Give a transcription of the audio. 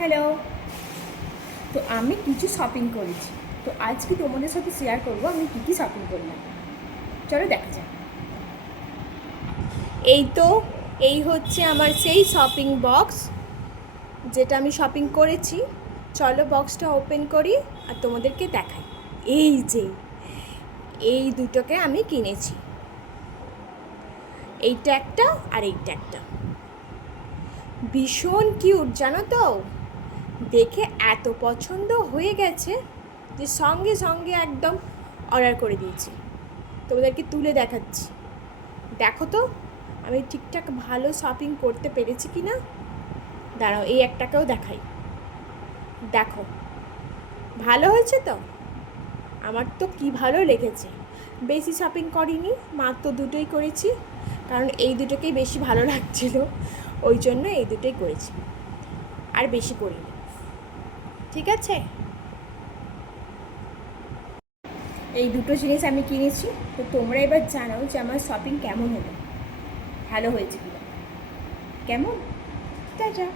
Hello. তো আমি কিছু শপিং করেছি, তো আজকে তোমাদের সাথে শেয়ার করবো আমি কী কী শপিং করলাম। চলো দেখা যাক। এই হচ্ছে আমার সেই শপিং বক্স যেটা আমি শপিং করেছি। চলো বক্সটা ওপেন করি আর তোমাদেরকে দেখাই। এই দুটোকে আমি কিনেছি, এইটা একটা আর এইটা একটা। ভীষণ কিউট জানো তো, দেখে এত পছন্দ হয়ে গেছে যে সঙ্গে সঙ্গে একদম অর্ডার করে দিয়েছি। তোমাদেরকে তুলে দেখাচ্ছি, দেখো তো আমি ঠিকঠাক ভালো শপিং করতে পেরেছি কি না। দাঁড়াও, এই একটাকেও দেখাই, দেখো ভালো হয়েছে তো। আমার তো কি ভালো লেগেছে। বেশি শপিং করিনি, মাত্র দুটোই করেছি, কারণ এই দুটোকেই বেশি ভালো লাগছিল, ওই জন্য এই দুটোই করেছি, আর বেশি করিনি। ঠিক আছে, এই দুটো জিনিস আমি কিনেছি। তো তোমরা এবার জানাও যে আমার শপিং কেমন হলো, ভালো হয়েছে কিনা, কেমন। টাটা।